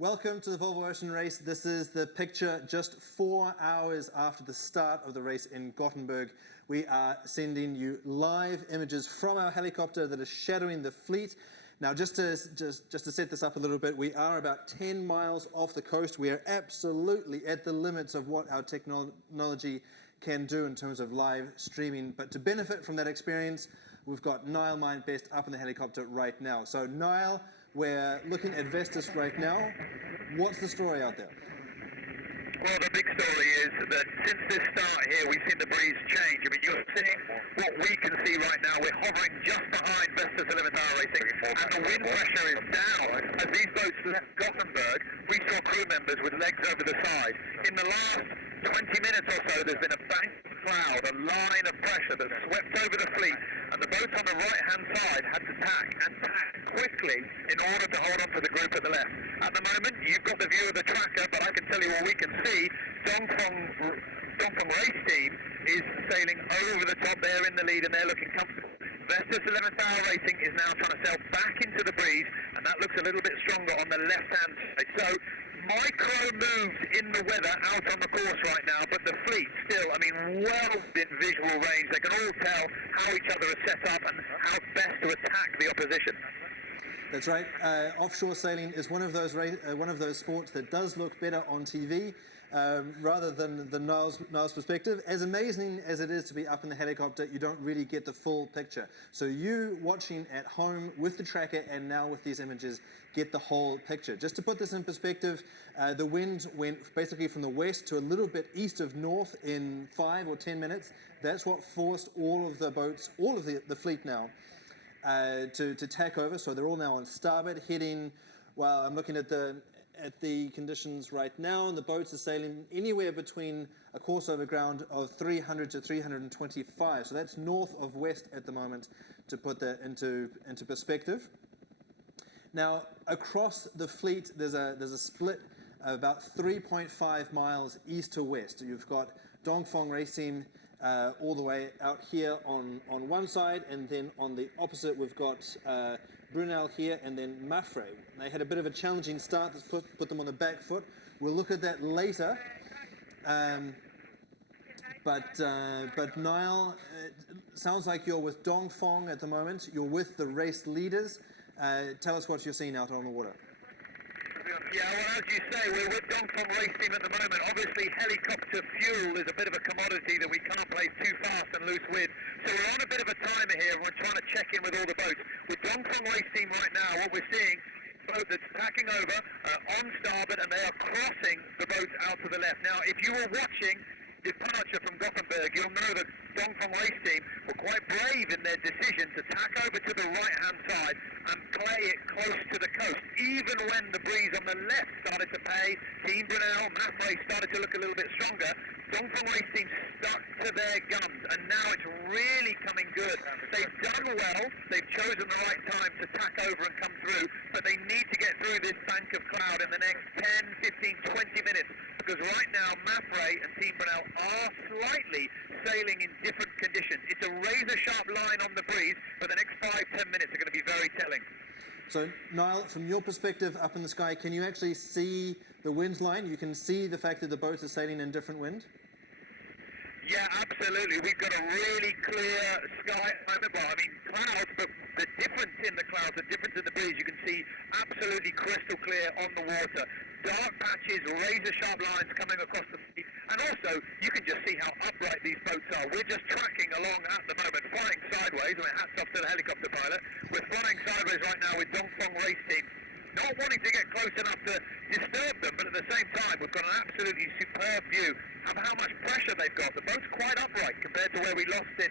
Welcome to the Volvo Ocean Race. This is the picture just 4 hours after the start of the race in Gothenburg. We are sending you live images from our helicopter that is shadowing the fleet. Now, just to set this up a little bit, we are about 10 miles off the coast. We are absolutely at the limits of what our technology can do in terms of live streaming. But to benefit from that experience, we've got Niall Mindbest up in the helicopter right now. So Niall, we're looking at Vestas right now. What's the story out there? Well, the big story is that since this start here, we've seen the breeze change. I mean, you're seeing what we can see right now. We're hovering just behind Vestas 11th Hour Racing, and the wind pressure is down. As these boats left Gothenburg, we saw crew members with legs over the side. In the last 20 minutes or so, there's been a bank of cloud, a line of pressure that swept over the fleet, and the boats on the right-hand side had to tack quickly in order to hold on to the group at the left. At the moment, you've got the view of the tracker, but I can tell you what we can see. Dongfeng Race Team is sailing over the top. They're in the lead and they're looking comfortable. Vestas 11th Hour Racing is now trying to sail back into the breeze, and that looks a little bit stronger on the left-hand side. So, micro moves in the weather out on the course right now, but the fleet still, I mean, well within visual range. They can all tell how each other is set up and how best to attack the opposition. That's right. Offshore sailing is one of those sports that does look better on TV rather than Niall's perspective. As amazing as it is to be up in the helicopter, you don't really get the full picture. So you watching at home with the tracker and now with these images get the whole picture. Just to put this in perspective, the wind went basically from the west to a little bit east of north in 5 or 10 minutes. That's what forced all of the boats, all of the fleet now, to tack over. So they're all now on starboard, heading, well, I'm looking at the conditions right now, and the boats are sailing anywhere between a course over ground of 300 to 325. So that's north of west at the moment, to put that into perspective. Now, across the fleet, there's a split of about 3.5 miles east to west. You've got Dongfeng Race Team all the way out here on one side, and then on the opposite we've got Brunel here, and then Mafre. They had a bit of a challenging start that's put them on the back foot. We'll look at that later. But Niall, it sounds like you're with Dongfeng at the moment. You're with the race leaders. Tell us what you're seeing out on the water. Yeah, well, as you say, we're with Dongfeng Race Team at the moment. Obviously, helicopter fuel is a bit of a commodity that we can't place too fast and loose with. So we're on a bit of a timer here, and we're trying to check in with all the boats. With Dongfeng Race Team right now, what we're seeing is a boat that's tacking over on starboard, and they are crossing the boats out to the left. Now, if you were watching departure from Gothenburg, you'll know that Dongfeng Race Team were quite brave in their decision to tack over to the right-hand side and play it close to the coast. Even when the breeze on the left started to pay, Team Brunel, Mafre started to look a little bit stronger, Dongfeng Race Team stuck to their guns, and now it's really coming good. They've done well, they've chosen the right time to tack over and come through, but they need to get through this bank of cloud in the next 10, 15, 20 minutes, because right now Mafre and Team Brunel are slightly sailing in different conditions. It's a razor-sharp line on the breeze, but the next 5-10 minutes are going to be very telling. So, Niall, from your perspective up in the sky, can you actually see the wind line? You can see the fact that the boats are sailing in different wind? Yeah, absolutely. We've got a really clear sky. Well, I mean, clouds, but the difference in the clouds, the difference in the breeze, you can see absolutely crystal clear on the water. Dark patches, razor-sharp lines coming across the sea. And also, you can just see how upright these boats are. We're just tracking along at the moment, flying sideways. I mean, hats off to the helicopter pilot. We're flying sideways right now with Dongfeng Race Team. Not wanting to get close enough to disturb them, but at the same time, we've got an absolutely superb view of how much pressure they've got. The boat's quite upright compared to where we lost it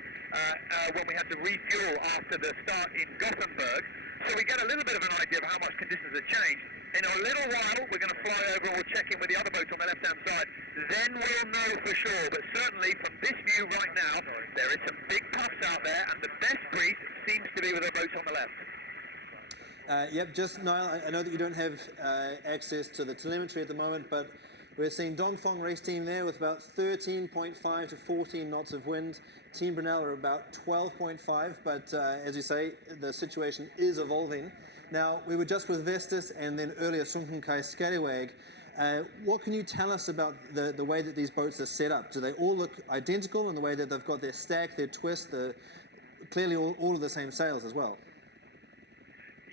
when we had to refuel after the start in Gothenburg. So we get a little bit of an idea of how much conditions have changed. In a little while, we're going to fly over and we'll check in with the other boats on the left-hand side. Then we'll know for sure. But certainly, from this view right now, there is some big puffs out there, and the best breeze seems to be with the boats on the left. Yep, just Niall, I know that you don't have access to the telemetry at the moment, but We're seeing Dongfeng Race Team there with about 13.5 to 14 knots of wind. Team Brunel are about 12.5, but as you say, the situation is evolving. Now, we were just with Vestas and then earlier Sunkenkai Scallywag. What can you tell us about the way that these boats are set up? Do they all look identical in the way that they've got their stack, their twist, clearly all of the same sails as well?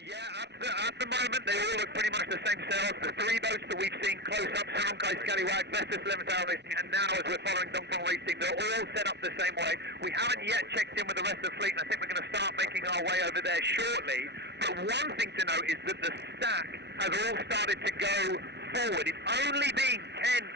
Yeah, at the moment they all look pretty much the same sails. The three boats that we've seen close up, Sunkenkai Scallywag, Vestas Leventhal Racing, and now as we're following Dongfeng Racing, they're all set up the same way. We haven't yet checked in with the rest of the fleet, and I think we're going to start making our way over there shortly. But one thing to note is that the stack has all started to go forward. It's only been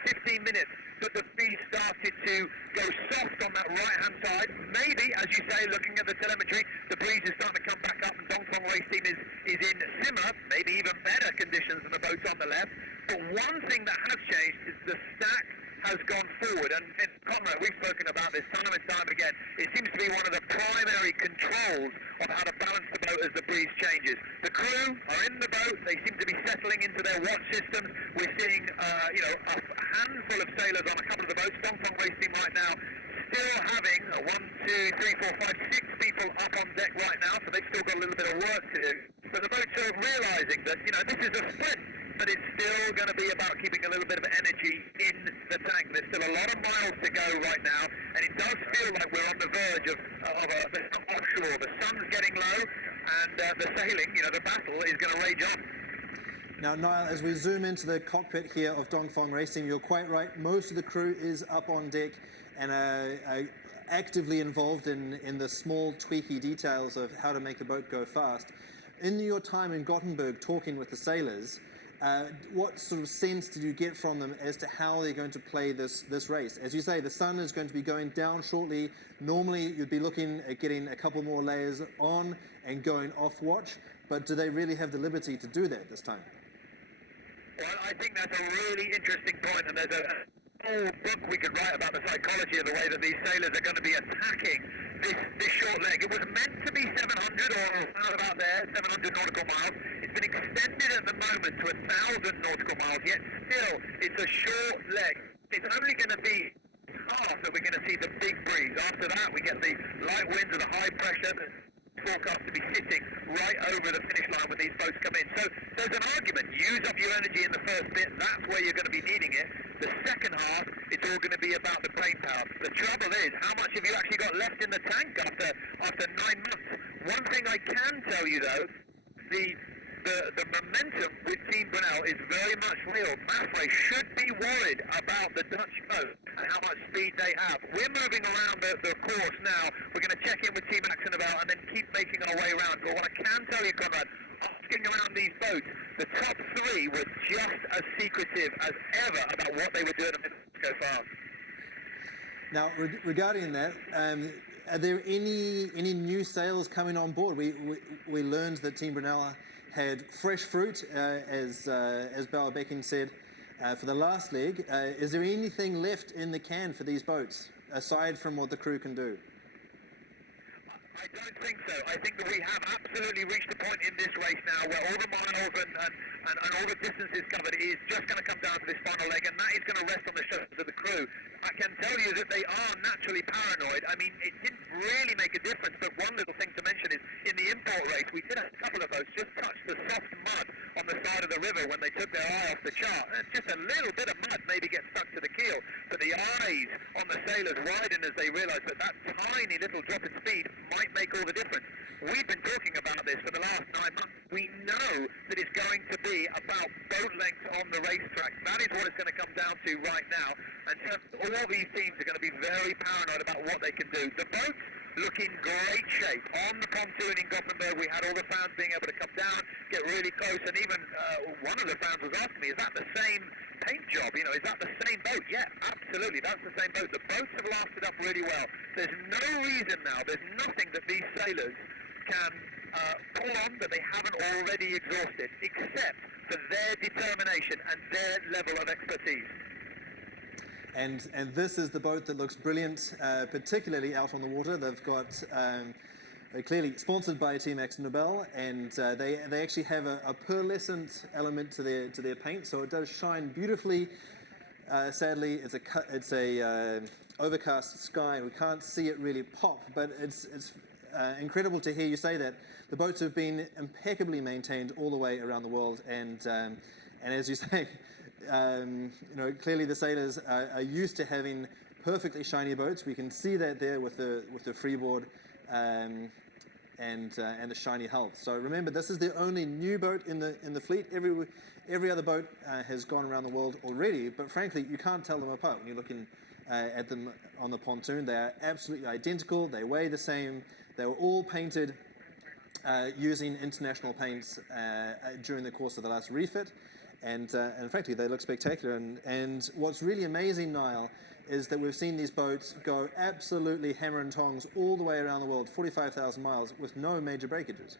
10, 15 minutes that the breeze started to go soft on that right-hand side. Maybe, as you say, looking at the telemetry, the breeze is starting to come back up and Dongfeng Race Team is in similar, maybe even better conditions than the boats on the left. But one thing that has changed is the stack has gone forward. And Conrad, we've spoken about this time and time again. It seems to be one of the primary controls of how to balance the boat as the breeze changes. The crew are in the boat. They seem to be settling into their watch systems. We're seeing, a handful of sailors on a couple of the boats. Dongfeng Race Team right now still having 6 people up on deck right now, so they've still got a little bit of work to do. But the boats are realising that, this is a sprint, but it's still going to be about keeping a little bit of energy in the tank. There's still a lot of miles to go right now, and it does feel like we're on the verge of offshore. The sun's getting low, and the sailing, the battle is going to rage on. Now, Niall, as we zoom into the cockpit here of Dongfeng Racing, you're quite right. Most of the crew is up on deck and are actively involved in the small tweaky details of how to make the boat go fast. In your time in Gothenburg talking with the sailors, what sort of sense did you get from them as to how they're going to play this race? As you say, the sun is going to be going down shortly. Normally, you'd be looking at getting a couple more layers on and going off watch, but do they really have the liberty to do that this time? Well, I think that's a really interesting point, and there's a whole book we could write about the psychology of the way that these sailors are going to be attacking this short leg. It was meant to be 700 or around about there, 700 nautical miles. It's been extended at the moment to 1,000 nautical miles, yet still it's a short leg. It's only going to be half that we're going to see the big breeze. After that, we get the light winds of the high pressure forecast to be sitting right over the finish line when these boats come in. So there's an argument. Use up your energy in the first bit. That's where you're going to be needing it. The second half, it's all going to be about the brain power. The trouble is, how much have you actually got left in the tank after 9 months? One thing I can tell you, though, the momentum with Team Brunel is very much real. Mafre should be worried about the Dutch boat and how much speed they have. We're moving around the course now. We're going to check in with Team Axonabel and then keep making our way around. But what I can tell you, Conrad, asking around these boats, the top three were just as secretive as ever about what they were doing to go fast. Now, regarding that, are there any new sails coming on board? We learned that Team Brunel had fresh fruit, as Bauer Becking said, for the last leg. Is there anything left in the can for these boats, aside from what the crew can do? I don't think so. I think that we have absolutely reached a point in this race now where all the miles and all the distances covered is just going to come down to this final leg, and that is going to rest on the shoulders of the crew. I can tell you that they are naturally paranoid. I mean, it didn't really make a difference, but one little thing to mention is in the import race, we did have a couple of boats just touch the soft mud on the side of the river when they took their eye off the chart. And just a little bit of mud maybe gets stuck to the keel, but the eyes on the sailors widen as they realise that tiny little drop in speed might make all the difference. We've been talking about this for the last 9 months. We know that it's going to be about boat length on the racetrack. That is what it's going to come down to right now. And so all these teams are going to be very paranoid about what they can do. The boats look in great shape. On the pontoon in Gothenburg, we had all the fans being able to come down, get really close, and even one of the fans was asking me, is that the same paint job? Is that the same boat? Yeah, absolutely, that's the same boat. The boats have lasted up really well. There's no reason now, there's nothing that these sailors can pull on that they haven't already exhausted, except for their determination and their level of expertise. And this is the boat that looks brilliant, particularly out on the water. They've got clearly sponsored by Team Axonabel, and they actually have a pearlescent element to their paint, so it does shine beautifully. Sadly, it's a overcast sky. We can't see it really pop, but it's incredible to hear you say that. The boats have been impeccably maintained all the way around the world, and as you say, clearly the sailors are used to having perfectly shiny boats. We can see that there with the freeboard and the shiny hull. So remember, this is the only new boat in the fleet. Every other boat has gone around the world already, but frankly, you can't tell them apart when you're looking at them on the pontoon. They are absolutely identical. They weigh the same. They were all painted using international paints during the course of the last refit, and frankly, they look spectacular. And what's really amazing, Niall, is that we've seen these boats go absolutely hammer and tongs all the way around the world, 45,000 miles, with no major breakages.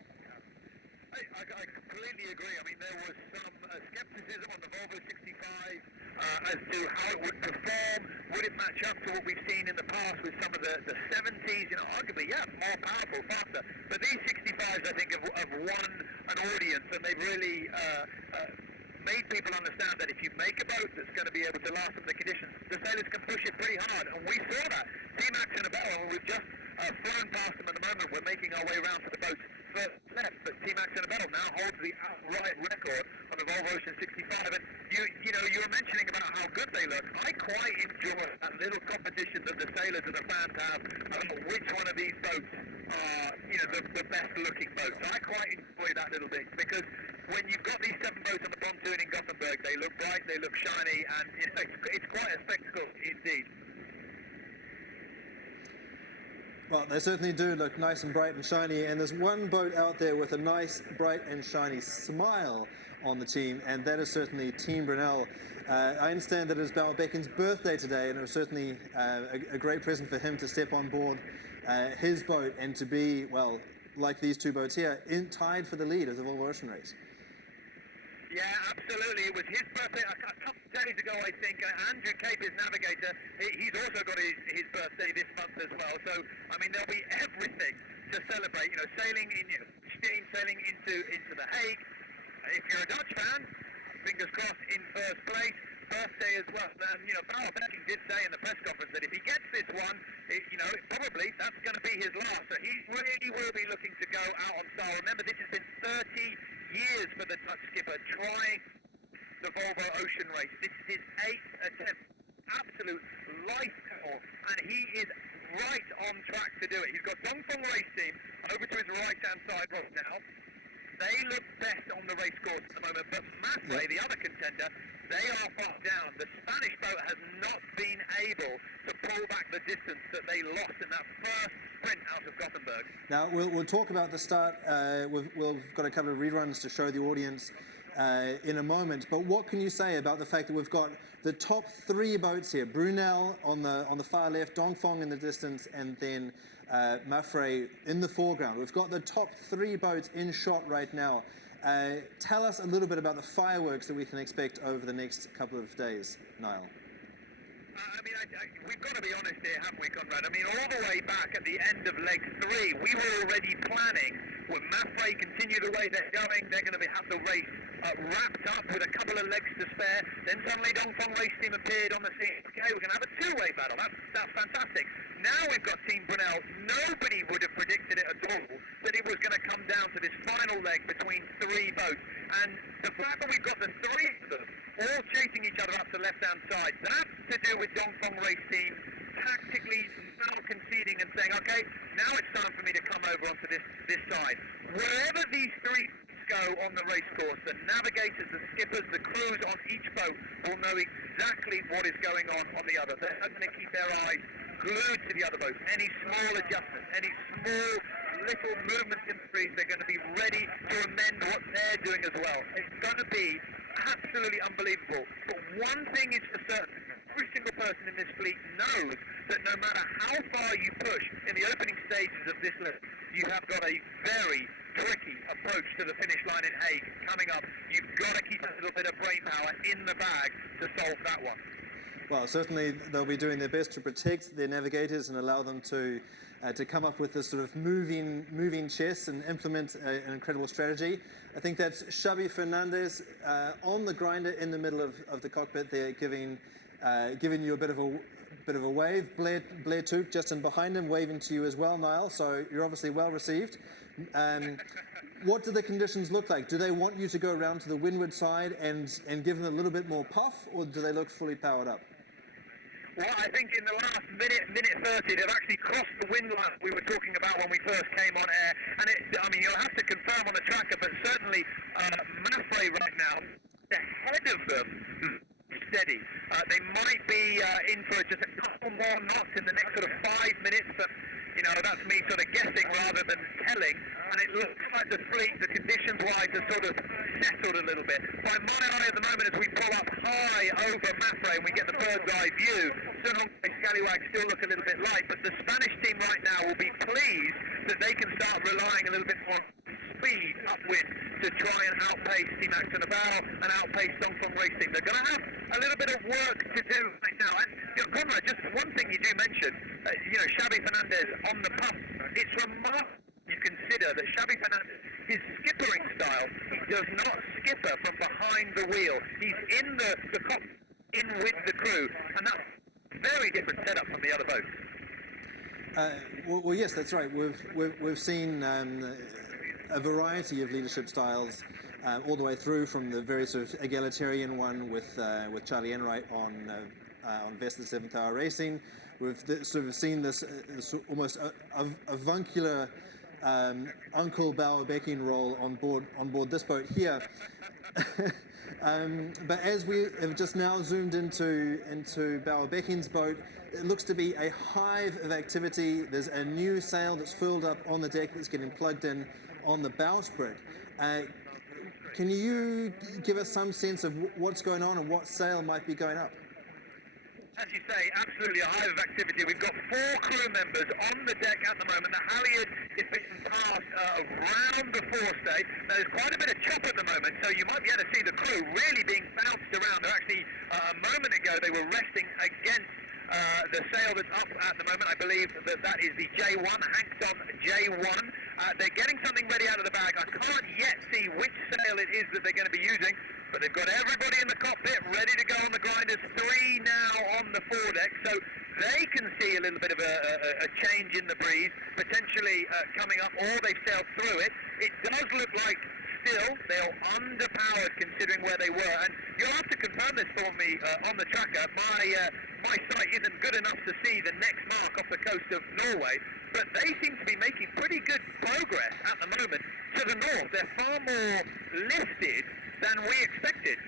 I completely agree. I mean, there was some skepticism on the Volvo 65 as to how it would perform. Would it match up to what we've seen in the past with some of the 70s? Arguably, yeah, more powerful, faster. But these 65s, I think, have won an audience, and they've really made people understand that if you make a boat that's going to be able to last in the conditions, the sailors can push it pretty hard. And we saw that. Team Action and Bell, we've just flown past them at the moment. We're making our way around to the boat's first left, but Team Action and Bell now holds the outright record on the Volvo Ocean 65. And you were mentioning about how good they look. I quite enjoy that little competition that the sailors and the fans have about which one of these boats are, the best looking boats. I quite enjoy that little bit, because when you've got these 7 boats on the pontoon in Gothenburg, they look bright, they look shiny, and it's quite a spectacle indeed. Well, they certainly do look nice and bright and shiny, and there's one boat out there with a nice, bright and shiny smile on the team, and that is certainly Team Brunel. I understand that it is Bauer Becken's birthday today, and it was certainly a great present for him to step on board his boat and to be, well, like these two boats here, tied for the lead of the Volvo Ocean Race. Yeah, absolutely. It was his birthday a couple of days ago, I think. Andrew Cape, his navigator, he's also got his birthday this month as well. So, I mean, there'll be everything to celebrate. Sailing steam sailing into the Hague. If you're a Dutch fan, fingers crossed, in first place. Birthday as well. And, Bauer Becking did say in the press conference that if he gets this one, probably that's going to be his last. So he really will be looking to go out on style. Remember, this has been 30 years for the Dutch skipper trying the Volvo Ocean Race. This is his 8th attempt. Absolute life goal, and he is right on track to do it. He's got Dongfeng Race Team over to his right-hand side right now. They look best on the race course at the moment, but Mafre, the other contender, they are far down. The Spanish boat has not been able to pull back the distance that they lost in that first sprint out of Gothenburg. Now, we'll talk about the start. We've got a couple of reruns to show the audience in a moment, but what can you say about the fact that we've got the top 3 boats here? Brunel on the far left, Dongfeng in the distance, and then Mafre in the foreground. We've got the top 3 boats in shot right now. Tell us a little bit about the fireworks that we can expect over the next couple of days, Niall. We've got to be honest here, haven't we, Conrad? All the way back at the end of leg 3, we were already planning when Mafre continue the way they're going. They're going to have the race wrapped up with a couple of legs to spare. Then suddenly Dongfeng Race Team appeared on the scene. Okay, we're going to have a 2-way battle. That's fantastic. Now we've got Team Brunel. Nobody would have predicted it at all that it was going to come down to this final leg between 3 boats. And the fact that we've got the 3 of them all chasing each other up the left-hand side, that's to do with Dongfeng Race Team tactically now conceding and saying, okay, now it's time for me to come over onto this side. Wherever these 3 go on the race course, the navigators, the skippers, the crews on each boat will know exactly what is going on the other. They're not going to keep their eyes glued to the other boats. Any small adjustments, any small little movements in the breeze, they're going to be ready to amend what they're doing as well. It's going to be absolutely unbelievable. But one thing is for certain, every single person in this fleet knows that no matter how far you push in the opening stages of this list, you have got a very tricky approach to the finish line in Hague coming up. You've got to keep a little bit of brain power in the bag to solve that one. Well, certainly they'll be doing their best to protect their navigators and allow them to come up with this sort of moving chess and implement an incredible strategy. I think that's Xavi Fernandez on the grinder in the middle of the cockpit there, giving giving you a bit of a wave. Blair Tuke just in behind him, waving to you as well, Niall. So you're obviously well received. What do the conditions look like? Do they want you to go around to the windward side and give them a little bit more puff, or do they look fully powered up? Well, I think in the last minute 30, they've actually crossed the wind line we were talking about when we first came on air. And you'll have to confirm on the tracker, but certainly Mafre right now, ahead of them, steady. They might be in for just a couple more knots in the next sort of 5 minutes, but that's me sort of guessing rather than telling. And it looks like the fleet, the conditions-wise, are sort of settled a little bit. By my eye at the moment, as we pull up high over Mafre and we get the bird's-eye view, Sunhong and Scallywag still look a little bit light, but the Spanish team right now will be pleased that they can start relying a little bit more speed upwind to try and outpace Team Axon Abao and outpace Dongfeng Racing. They're going to have a little bit of work to do right now. And Conrad, just one thing you do mention, Xavi Fernandez on the pump. It's remarkable you consider that Xavi Fernandez, his skippering style, he does not skipper from behind the wheel. He's in the cockpit, in with the crew, and that's a very different setup from the other boats. Well, yes, that's right. We've seen a variety of leadership styles all the way through, from the very sort of egalitarian one with Charlie Enright on Vestas 7th Hour Racing. We've sort of seen this almost avuncular Uncle Bauer-Becking role on board this boat here. But as we have just now zoomed into Bauer-Becking's boat, it looks to be a hive of activity. There's a new sail that's furled up on the deck that's getting plugged in on the bowsprit. Can you give us some sense of what's going on and what sail might be going up? As you say, absolutely a hive of activity. We've got 4 crew members on the deck at the moment. The halyard is being passed around the forestay. Now, there's quite a bit of chop at the moment, so you might be able to see the crew really being bounced around. They're actually, a moment ago, they were resting against the sail that's up at the moment. I believe that is the J1, Hankton J1. They're getting something ready out of the bag. I can't yet see which sail it is that they're going to be using, but they've got everybody in the cockpit ready to go on the grinders. 3 now on the foredeck, so they can see a little bit of a change in the breeze, potentially coming up, or they've sailed through it. It does look like still they're underpowered considering where they were, and you'll have to confirm this for me on the tracker. My sight isn't good enough to see the next mark off the coast of Norway, but they seem to be making pretty good progress at the moment to the north. They're far more lifted than we expected.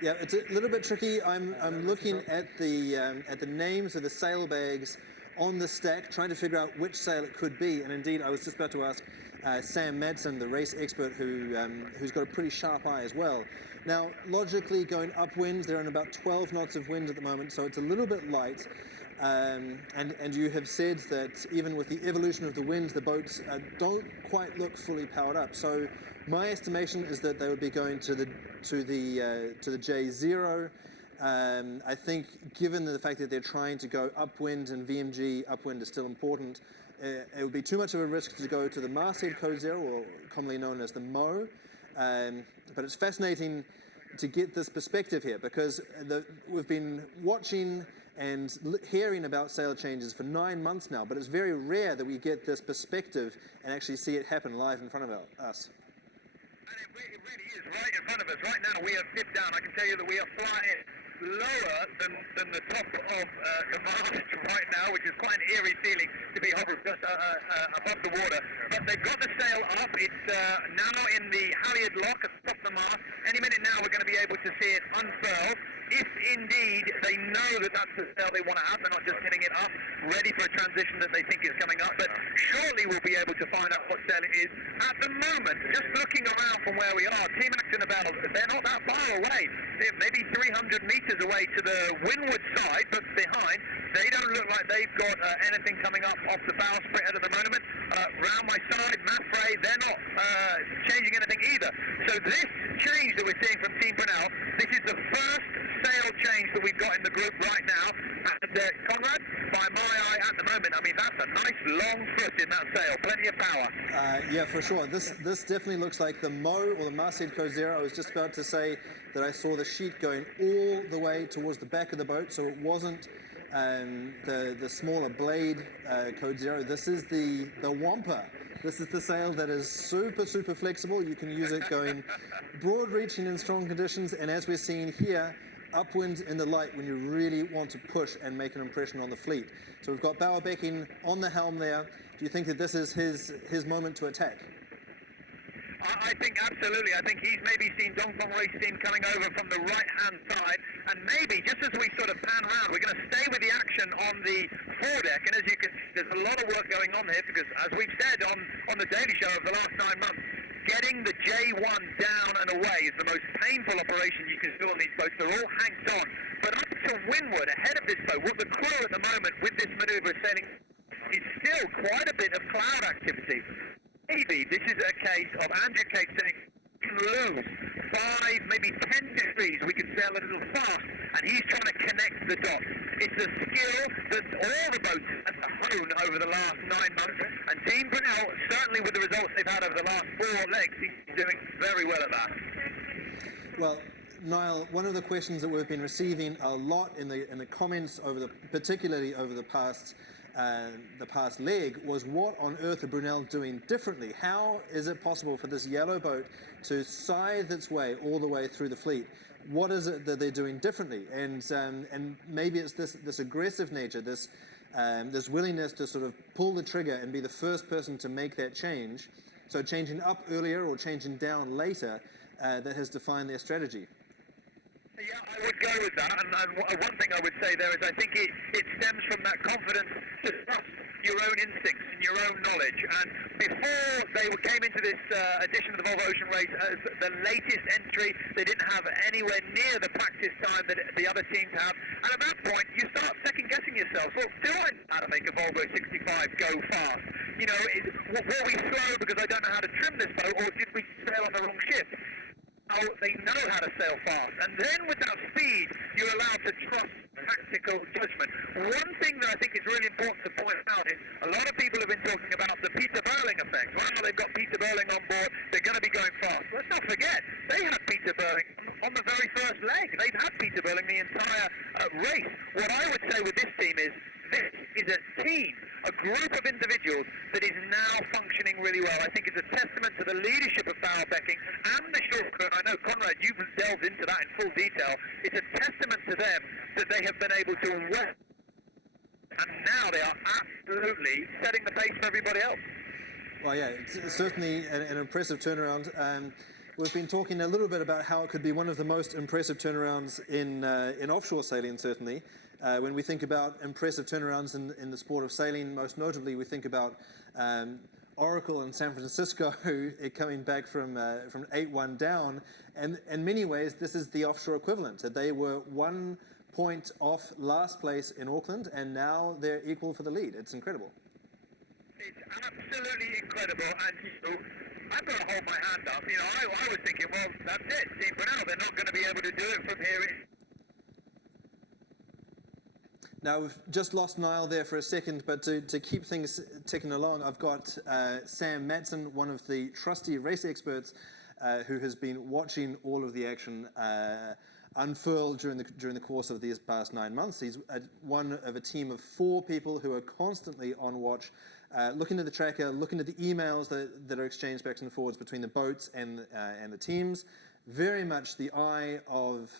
Yeah, it's a little bit tricky. I'm looking at the names of the sailbags on the stack, trying to figure out which sail it could be. And indeed, I was just about to ask Sam Madsen, the race expert, who's got a pretty sharp eye as well. Now, logically, going upwind, they're in about 12 knots of wind at the moment, so it's a little bit light. And you have said that even with the evolution of the wind, the boats don't quite look fully powered up. So my estimation is that they would be going to the J0. I think, given the fact that they're trying to go upwind and VMG upwind is still important, it would be too much of a risk to go to the masthead code 0, or commonly known as the MO. But it's fascinating to get this perspective here, because we've been watching and hearing about sail changes for 9 months now, but it's very rare that we get this perspective and actually see it happen live in front of us. And it really is right in front of us. Right now we are fifth down. I can tell you that we are flying lower than the top of the mast right now, which is quite an eerie feeling to be hovering just above the water. But they've got the sail up. It's now in the halyard lock at the top of the mast. Any minute now we're going to be able to see it unfurl. If indeed they know that that's the sail they want to have, they're not just hitting it up, ready for a transition that they think is coming up, but surely we'll be able to find out what sail it is. At the moment, just looking around from where we are, Team Axon Abao, they're not that far away. They're maybe 300 metres away to the windward side, but behind, they don't look like they've got anything coming up off the bowsprit at the moment. Round my side, Mafre, they're not changing anything either. So this change that we're seeing from Team Brunel, this is the first sail change that we've got in the group right now. And Conrad, by my eye at the moment, I mean, that's a nice long foot in that sail, plenty of power. Yeah, for sure. This definitely looks like the Mo or the masthead Code Zero. I was just about to say that I saw the sheet going all the way towards the back of the boat, so it wasn't the smaller blade Code Zero. This is the Wampa. This is the sail that is super, super flexible. You can use it going broad reaching in strong conditions, and as we're seeing here, upwind in the light when you really want to push and make an impression on the fleet. So we've got Bauerbecking on the helm there. Do you think that this is his moment to attack? I think absolutely. I think he's maybe seen Dongfeng Race Team coming over from the right-hand side, and maybe just as we sort of pan around, we're going to stay with the action on the foredeck. And as you can see, there's a lot of work going on here because, as we've said on the Daily Show over the last 9 months, getting the J1 down and away is the most painful operation you can do on these boats. They're all hanked on. But up to windward, ahead of this boat, what the crew at the moment with this manoeuvre is sailing is still quite a bit of cloud activity. Maybe this is a case of Andrew Cates saying, we can lose 5, maybe 10 degrees, we can sail a little fast, and he's trying to connect the dots. It's a skill that all the boats have honed over the last 9 months, and Team Brunel, certainly with the results they've had over the last 4 legs, he's doing very well at that. Well, Niall, one of the questions that we've been receiving a lot in the comments particularly over the past leg was, what on earth are Brunel doing differently? How is it possible for this yellow boat to scythe its way all the way through the fleet? What is it that they're doing differently? And maybe it's this aggressive nature, this willingness to sort of pull the trigger and be the first person to make that change. So changing up earlier or changing down later, that has defined their strategy. Yeah, I would go with that, and one thing I would say there is I think it stems from that confidence to trust your own instincts and your own knowledge. And before they came into this edition of the Volvo Ocean Race as the latest entry, they didn't have anywhere near the practice time that the other teams have. And at that point, you start second-guessing yourself. Well, do I know how to make a Volvo 65 go fast? You know, were we slow because I don't know how to trim this boat, or did we sail on the wrong ship? They know how to sail fast, and then with that speed you're allowed to trust tactical judgment. One thing that I think is really important to point out is a lot of people have been talking about the Peter Burling effect. Well, they've got Peter Burling on board, they're going to be going fast. Let's not forget, they had Peter Burling on the very first leg. They've had Peter Burling the entire race. What I would say with this team is, this is a team, a group of individuals that is now functioning really well. I think it's a testament to the leadership of Bauerbecking and the short crew. I know, Conrad, you've delved into that in full detail. It's a testament to them that they have been able to invest, and now they are absolutely setting the pace for everybody else. Well, yeah, it's certainly an impressive turnaround. We've been talking a little bit about how it could be one of the most impressive turnarounds in offshore sailing, certainly. When we think about impressive turnarounds in the sport of sailing, most notably we think about Oracle and San Francisco coming back from 8-1 down, and in many ways this is the offshore equivalent. That they were 1 point off last place in Auckland, and now they're equal for the lead. It's incredible. It's absolutely incredible, and you know, I've got to hold my hand up. You know, I was thinking, well, that's it, Team Brunel, they're not going to be able to do it from here. Now, we've just lost Niall there for a second, but to keep things ticking along, I've got Sam Matson, one of the trusty race experts, who has been watching all of the action unfurl during the course of these past 9 months. He's one of a team of 4 people who are constantly on watch, looking at the tracker, looking at the emails that are exchanged back and forwards between the boats and the teams. Very much the eye of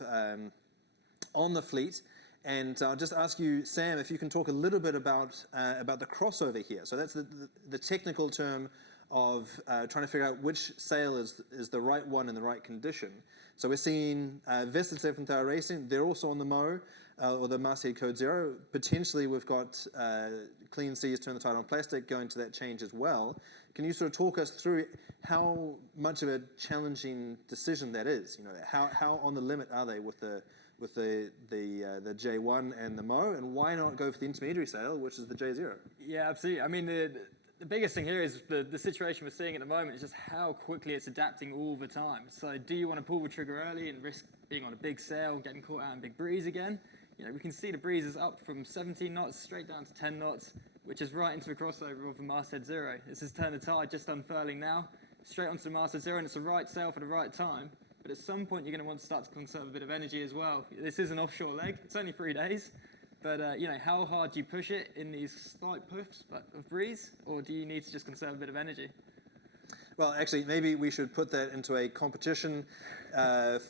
on the fleet. And I'll just ask you, Sam, if you can talk a little bit about the crossover here. So that's the technical term of trying to figure out which sail is the right one in the right condition. So we're seeing Vested 7th Hour Racing. They're also on the Mo, or the masthead Code Zero. Potentially we've got Clean Seas Turn the Tide on Plastic going to that change as well. Can you sort of talk us through how much of a challenging decision that is? You know, how on the limit are they with the J1 and the Mo, and why not go for the intermediary sail, which is the J0? Yeah, absolutely. I mean, the biggest thing here is the situation we're seeing at the moment is just how quickly it's adapting all the time. So do you want to pull the trigger early and risk being on a big sail, getting caught out in big breeze again? we can see the breeze is up from 17 knots straight down to 10 knots, which is right into the crossover of the masthead zero. This is turn the tide just unfurling now, straight onto the masthead zero, and it's the right sail for the right time. But at some point, you're going to want to start to conserve a bit of energy as well. This is an offshore leg. It's only 3 days. But, how hard do you push it in these slight puffs of breeze, or do you need to just conserve a bit of energy? Well, actually, maybe we should put that into a competition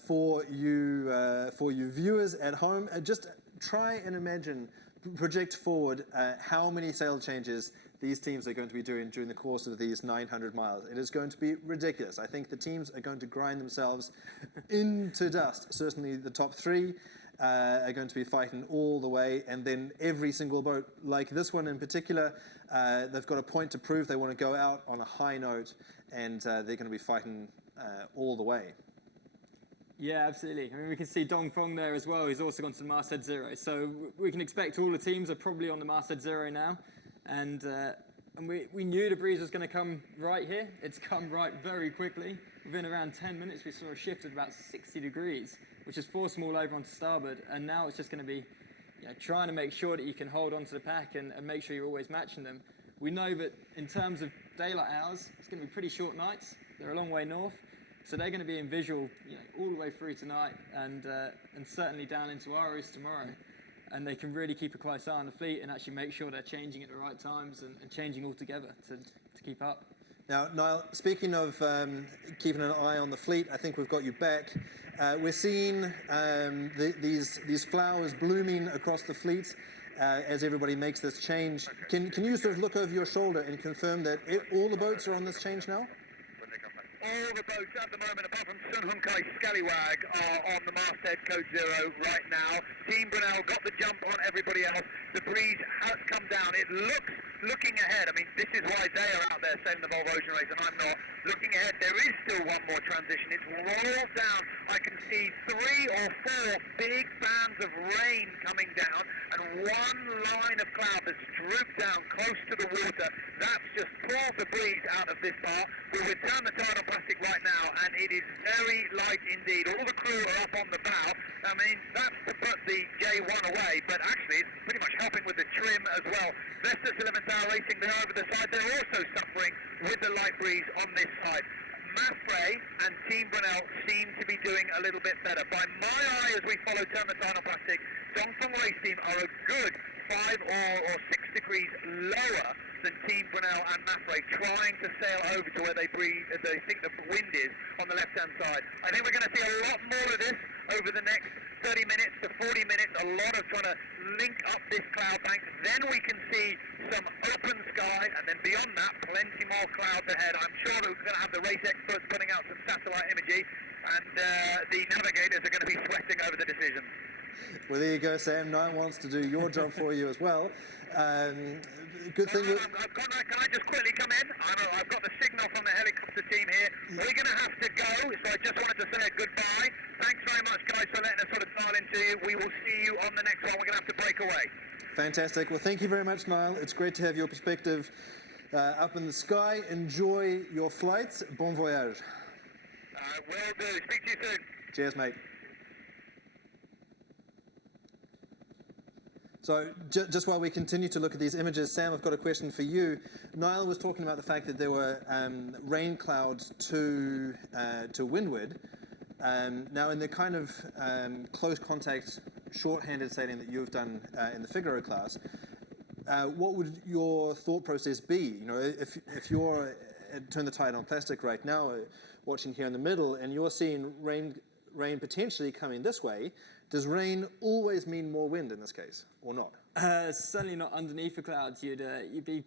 for you viewers at home. Just try and imagine, project forward how many sail changes these teams are going to be doing during the course of these 900 miles. It is going to be ridiculous. I think the teams are going to grind themselves into dust. Certainly the top 3 are going to be fighting all the way, and then every single boat, like this one in particular, they've got a point to prove. They want to go out on a high note, and they're going to be fighting all the way. Yeah, absolutely. I mean, we can see Dong Fong there as well. He's also gone to the masthead zero. So we can expect all the teams are probably on the masthead zero now. And we knew the breeze was going to come right here. It's come right very quickly. Within around 10 minutes, we saw a shift of about 60 degrees, which is forced them all over onto starboard. And now it's just going to be trying to make sure that you can hold onto the pack and make sure you're always matching them. We know that in terms of daylight hours, it's going to be pretty short nights. They're a long way north. So they're going to be in visual all the way through tonight and certainly down into Aarhus tomorrow. And they can really keep a close eye on the fleet and actually make sure they're changing at the right times and changing all together to keep up. Now, Niall, speaking of keeping an eye on the fleet, I think we've got you back. We're seeing these flowers blooming across the fleet as everybody makes this change. Can you sort of look over your shoulder and confirm that all the boats are on this change now? All the boats at the moment, apart from Sun Hunkai Scallywag, are on the masthead code 0 right now. Team Brunel got the jump on everybody else. The breeze has come down. It looks, looking ahead, I mean, this is why they are out there sailing the Volvo Ocean Race and I'm not. Looking ahead, there is still one more transition. It's rolled down. I can see 3 or 4 big bands of rain coming down and one line of cloud that's drooped down close to the water. That's just pulled the breeze out of this bar. We'll return the tide on plastic right now, and it is very light indeed. All the crew are up on the bow. I mean, that's to put the J1 away, but actually it's pretty much helping with the trim as well. Vestas 11th Hour Racing, they're over the side. They're also suffering with the light breeze on this side. Mafre and Team Brunel seem to be doing a little bit better. By my eye, as we follow Turn the Tide on Plastic, Dongfeng Race Team are a good 5 or 6 degrees lower than Team Brunel and Mafre, trying to sail over to where they think the wind is on the left-hand side. I think we're going to see a lot more of this over the next 30 minutes to 40 minutes, a lot of trying to link up this cloud bank. Then we can see some open sky, and then beyond that, plenty more clouds ahead. I'm sure that we're going to have the race experts putting out some satellite imagery, and the navigators are going to be sweating over the decisions. Well, there you go, Sam. Niall wants to do your job for you as well. Good thing. Can I just quickly come in? I've got the signal from the helicopter team here. We're going to have to go, so I just wanted to say a goodbye. Thanks very much, guys, for letting us sort of dial into you. We will see you on the next one. We're going to have to break away. Fantastic. Well, thank you very much, Niall. It's great to have your perspective up in the sky. Enjoy your flights. Bon voyage. Will do. Speak to you soon. Cheers, mate. So just while we continue to look at these images, Sam, I've got a question for you. Niall was talking about the fact that there were rain clouds to windward. Now, in the kind of close contact, short-handed sailing that you've done in the Figaro class, what would your thought process be? If you're Turn the Tide on Plastic right now, watching here in the middle, and you're seeing rain potentially coming this way, does rain always mean more wind in this case, or not? Certainly not underneath the clouds. You'd be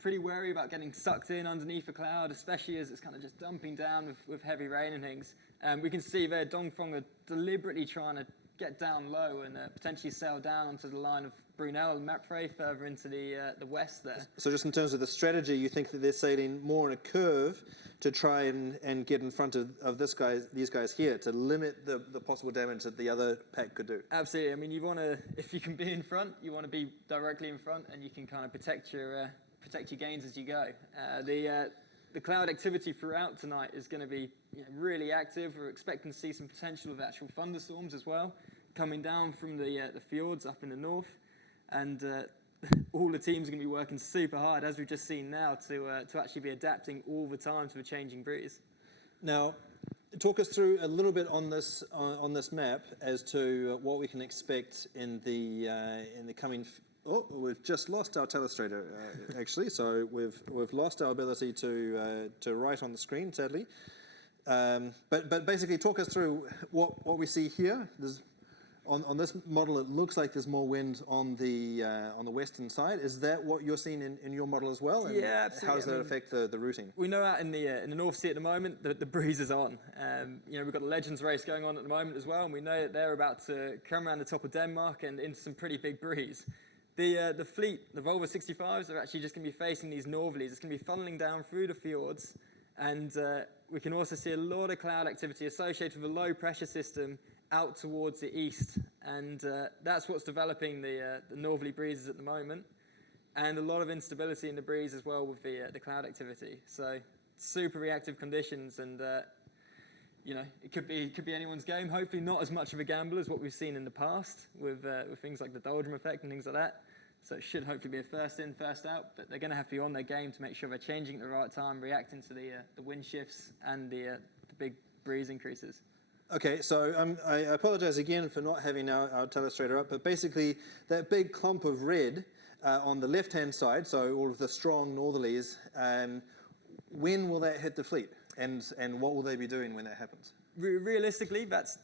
pretty wary about getting sucked in underneath a cloud, especially as it's kind of just dumping down with heavy rain and things. We can see there Dongfeng are deliberately trying to get down low and potentially sail down onto the line of Brunel and Mapfre further into the west there. So just in terms of the strategy, you think that they're sailing more in a curve to try and get in front of these guys here to limit the possible damage that the other pack could do? Absolutely. I mean, you want to, if you can be in front, you want to be directly in front, and you can kind of protect your gains as you go. The cloud activity throughout tonight is going to be really active. We're expecting to see some potential of actual thunderstorms as well. coming down from the fjords up in the north, and all the teams are going to be working super hard, as we've just seen now, to actually be adapting all the time to a changing breeze. Now, talk us through a little bit on this map as to what we can expect in the coming. We've just lost our telestrator, actually. So we've lost our ability to write on the screen, sadly. But basically, talk us through what we see here. On this model, it looks like there's more wind on the western side. Is that what you're seeing in your model as well? And yeah, absolutely. How does that affect the routing? We know out in the North Sea at the moment that the breeze is on. We've got the Legends race going on at the moment as well, and we know that they're about to come around the top of Denmark and into some pretty big breeze. The fleet, the Volvo 65s, are actually just going to be facing these northerlies. It's going to be funneling down through the fjords, and we can also see a lot of cloud activity associated with a low pressure system out towards the east, and that's what's developing the northerly breezes at the moment, and a lot of instability in the breeze as well with the cloud activity. So super reactive conditions, and it could be anyone's game. Hopefully not as much of a gamble as what we've seen in the past with things like the doldrum effect and things like that. So it should hopefully be a first in, first out, but they're going to have to be on their game to make sure they're changing at the right time, reacting to the wind shifts and the big breeze increases. Okay, so I apologize again for not having our telestrator up, but basically that big clump of red on the left-hand side, so all of the strong northerlies, when will that hit the fleet? And what will they be doing when that happens? Realistically, that's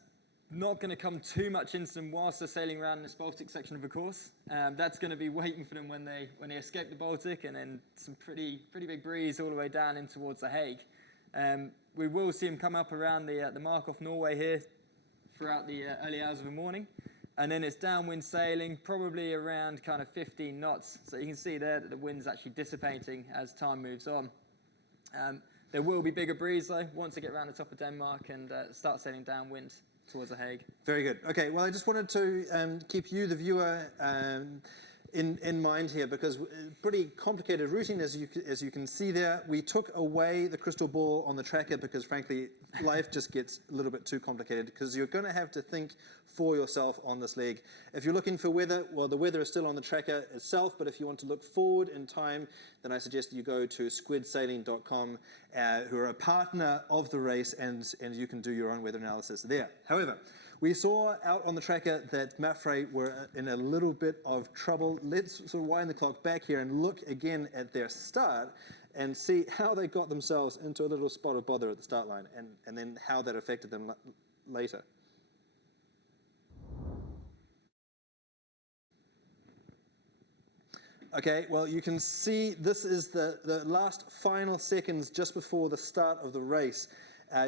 not going to come too much into them whilst they're sailing around this Baltic section of the course. That's going to be waiting for them when they escape the Baltic, and then some pretty big breeze all the way down in towards The Hague. We will see them come up around the mark off Norway here throughout the early hours of the morning, and then it's downwind sailing, probably around kind of 15 knots. So you can see there that the wind's actually dissipating as time moves on. There will be bigger breeze though once they get around the top of Denmark and start sailing downwind towards The Hague. Very good. Okay, well, I just wanted to keep you, the viewer, in mind here, because pretty complicated routing, as you can see there. We took away the crystal ball on the tracker because, frankly, life just gets a little bit too complicated, because you're going to have to think for yourself on this leg. If you're looking for weather, well, the weather is still on the tracker itself, but if you want to look forward in time, then I suggest you go to squidsailing.com, who are a partner of the race, and you can do your own weather analysis there. However, we saw out on the tracker that Mapfre were in a little bit of trouble. Let's sort of wind the clock back here and look again at their start and see how they got themselves into a little spot of bother at the start line, and then how that affected them later. Okay, well, you can see this is the last final seconds just before the start of the race.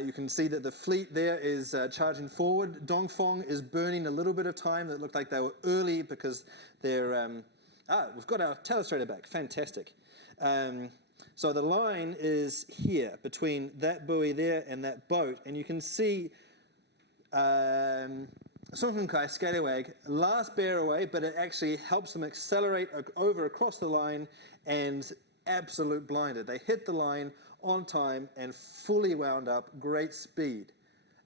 You can see that the fleet there is charging forward. Dongfeng is burning a little bit of time. That looked like they were early because they're... we've got our telestrator back. Fantastic. So the line is here between that buoy there and that boat. And you can see Sunkenkai Scallywag last bear away, but it actually helps them accelerate over across the line, and absolute blinded. They hit the line on time and fully wound up, great speed.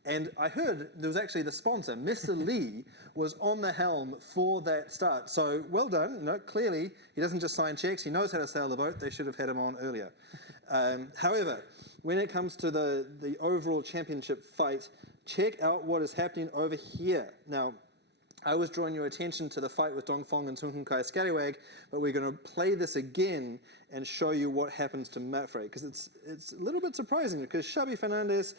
And I heard there was actually the sponsor, Mr. Lee, was on the helm for that start. So well done. Clearly he doesn't just sign checks, he knows how to sail the boat. They should have had him on earlier. However, when it comes to the overall championship fight, check out what is happening over here. Now, I was drawing your attention to the fight with Dongfeng and Sunkenkai Scallywag, but we're going to play this again and show you what happens to Mapfre, because it's a little bit surprising, because Xabi Fernandez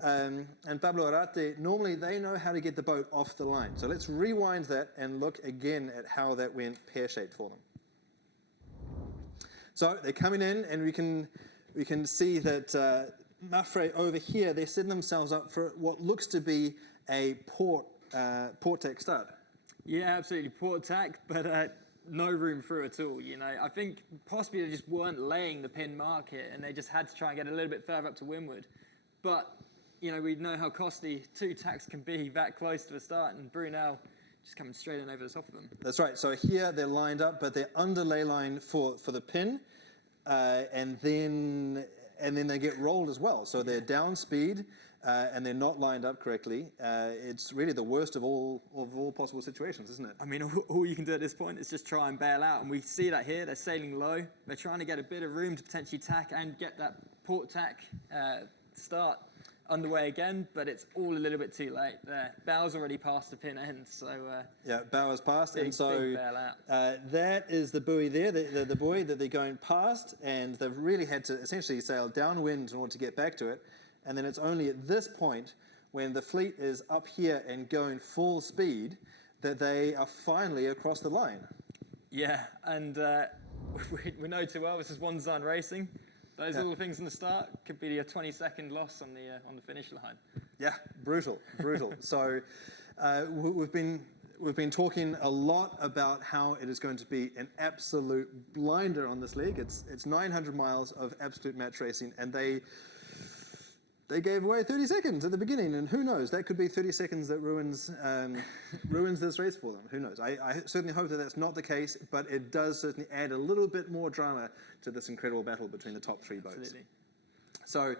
and Pablo Arate, normally they know how to get the boat off the line. So let's rewind that and look again at how that went pear-shaped for them. So they're coming in, and we can see that Mapfre over here, they're setting themselves up for what looks to be a port tack start. Yeah, absolutely, port tack, but no room through at all. I think possibly they just weren't laying the pin mark here, and they just had to try and get a little bit further up to windward. But we know how costly two tacks can be that close to the start, and Brunel just coming straight in over the top of them. That's right. So here they're lined up, but they're under ley line for the pin, and then and then they get rolled as well. So they're down speed, and they're not lined up correctly. It's really the worst of all possible situations, isn't it? I mean, all you can do at this point is just try and bail out. And we see that here. They're sailing low. They're trying to get a bit of room to potentially tack and get that port tack start underway again, but it's all a little bit too late there. Bow's already past the pin end, so... yeah, bow is past, big, and so big bail out. that is the buoy there, the buoy that they're going past, and they've really had to essentially sail downwind in order to get back to it. And then it's only at this point, when the fleet is up here and going full speed, that they are finally across the line. Yeah, and we know too well this is one design racing. Those little things in the start could be a 20-second loss on the finish line. Yeah, brutal. So we've been talking a lot about how it is going to be an absolute blinder on this league. It's 900 miles of absolute match racing, and they gave away 30 seconds at the beginning, and who knows, that could be 30 seconds that ruins this race for them. Who knows? I certainly hope that that's not the case, but it does certainly add a little bit more drama to this incredible battle between the top three boats. Absolutely. So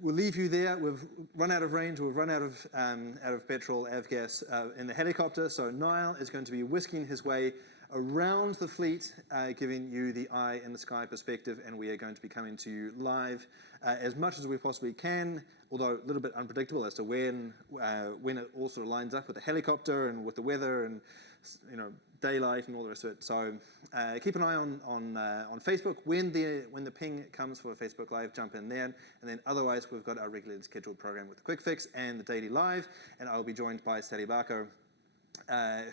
we'll leave you there. We've run out of range. We've run out of petrol, avgas in the helicopter. So Niall is going to be whisking his way around the fleet, giving you the eye in the sky perspective, and we are going to be coming to you live as much as we possibly can, although a little bit unpredictable as to when it all sort of lines up with the helicopter and with the weather and daylight and all the rest of it. So keep an eye on Facebook. When the ping comes for a Facebook Live, jump in there. And then otherwise, we've got our regularly scheduled program with the Quick Fix and the Daily Live, and I'll be joined by Sally Barco,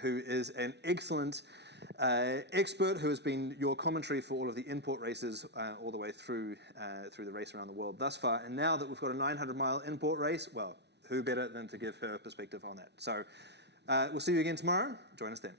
who is an excellent expert who has been your commentary for all of the import races all the way through the race around the world thus far. And now that we've got a 900-mile import race, well, who better than to give her perspective on that? So we'll see you again tomorrow. Join us then.